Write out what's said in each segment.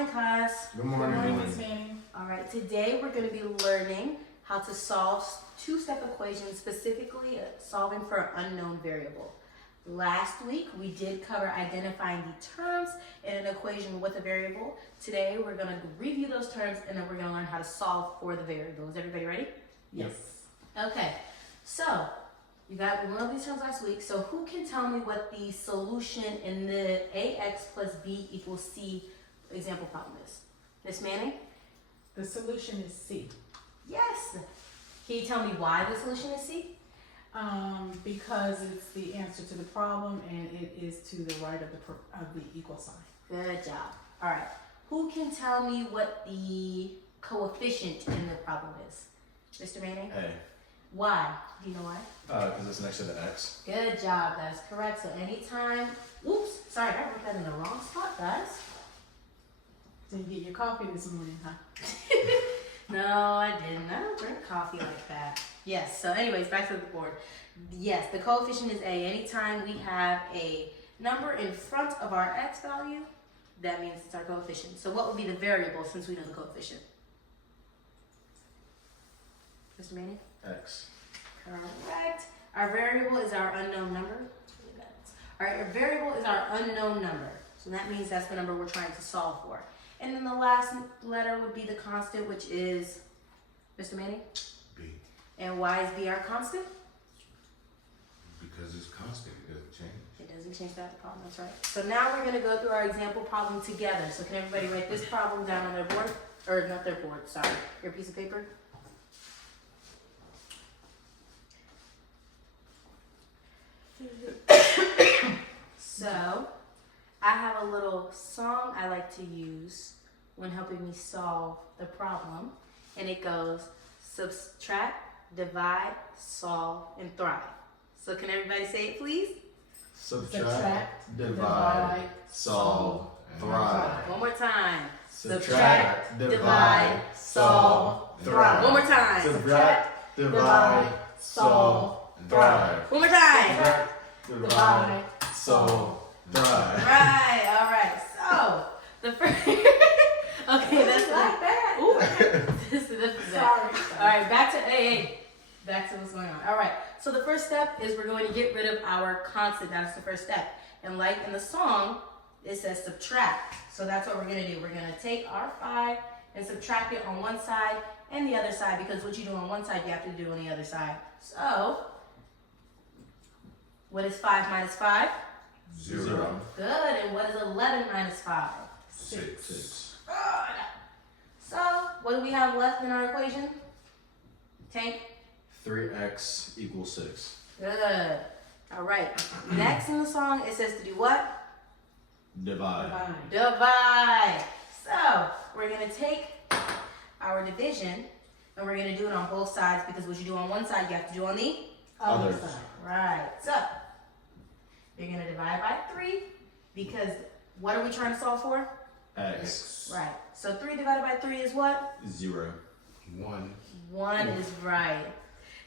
morning, class. Good morning. Miss Manning. All right, today we're going to be learning how to solve two-step equations, specifically solving for an unknown variable. Last week, we did cover identifying the terms in an equation with a variable. Today, we're going to review those terms, and then we're going to learn how to solve for the variable. Is everybody ready? Yes. Okay, so we learned all these terms last week. So who can tell me what the solution in the ax plus b equals c example problem is? Miss Manning? The solution is C. Yes. Can you tell me why the solution is C? Because it's the answer to the problem and it is to the right of the equal sign. Good job. All right. Who can tell me what the coefficient in the problem is? Mr. Manning? A. Why? Do you know why? Because it's next to the X. Good job. That is correct. So anytime, oops, sorry, I wrote that in the wrong spot, guys. Didn't get your coffee this morning, huh? No, I didn't. I don't drink coffee like that. Yes, so anyways, back to the board. Yes, the coefficient is A. Anytime we have a number in front of our X value, that means it's our coefficient. So what would be the variable since we know the coefficient? Mr. Manning? X. Correct. Our variable is our unknown number. All right, our variable is our unknown number. So that means that's the number we're trying to solve for. And then the last letter would be the constant, which is, Mr. Manning? B. And why is B our constant? Because it's constant, it doesn't change. It doesn't change that problem, that's right. So now we're gonna go through our example problem together. So can everybody write this problem down on their board? Or not their board, sorry, your piece of paper? So, I have a little song I like to use when helping me solve the problem, and it goes subtract, divide, solve, and thrive. So can everybody say it, please? Subtract, divide, solve, thrive. One more time. Subtract, divide, solve, thrive. One more time. Subtract, divide, solve, thrive. One more time. Subtract, divide, solve, thrive. Right, all right. So, the first. Okay, that's like that. Ooh. This is Sorry. All right, back to back to what's going on. All right, so the first step is we're going to get rid of our constant. That's the first step. And like in the song, it says subtract. So that's what we're going to do. We're going to take our 5 and subtract it on one side and the other side, because what you do on one side, you have to do on the other side. So, what is 5 minus 5? 0. Good. And what is 11 minus 5? 6. Good. So, what do we have left in our equation? Tank? 3x equals 6. Good. All right. Next in the song, it says to do what? Divide. Divide. So, we're going to take our division, and we're going to do it on both sides, because what you do on one side, you have to do on the Other Others. side. right. So, you're going to divide by 3, because what are we trying to solve for? X. Right. So 3 divided by 3 is what? 0. 1. 1 is right.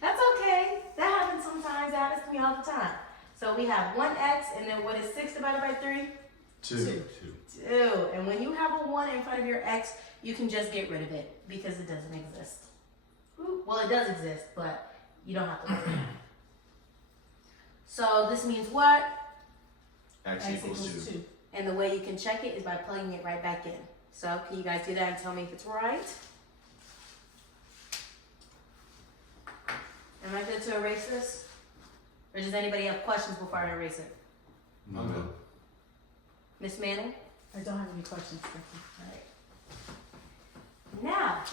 That's okay. That happens sometimes. That happens to me all the time. So we have 1x, and then what is 6 divided by 3? 2. 2. And when you have a 1 in front of your x, you can just get rid of it, because it doesn't exist. Well, it does exist, but you don't have to worry. So this means what? X equals 2. And the way you can check it is by plugging it right back in. So can you guys do that and tell me if it's right? Am I good to erase this? Or does anybody have questions before I erase it? No. Miss Manning? I don't have any questions, Becky. All right. Now,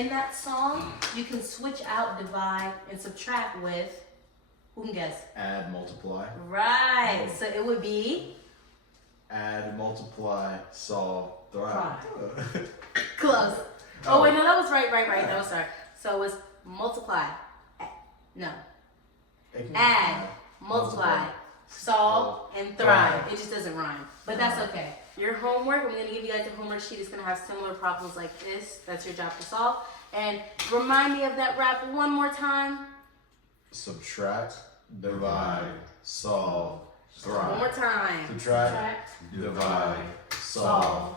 in that song, you can switch out divide and subtract with, who can guess? Add, multiply. Right. So it would be Add, multiply, solve, thrive. close. Oh wait, no, that was right. That was sorry. So it's multiply. No. Add, multiply, solve, and thrive. It just doesn't rhyme. But that's okay. Your homework, I'm going to give you guys the homework sheet. It's going to have similar problems like this. That's your job to solve. And remind me of that rap one more time. Subtract, divide, solve, thrive. One more time. Subtract, divide, solve,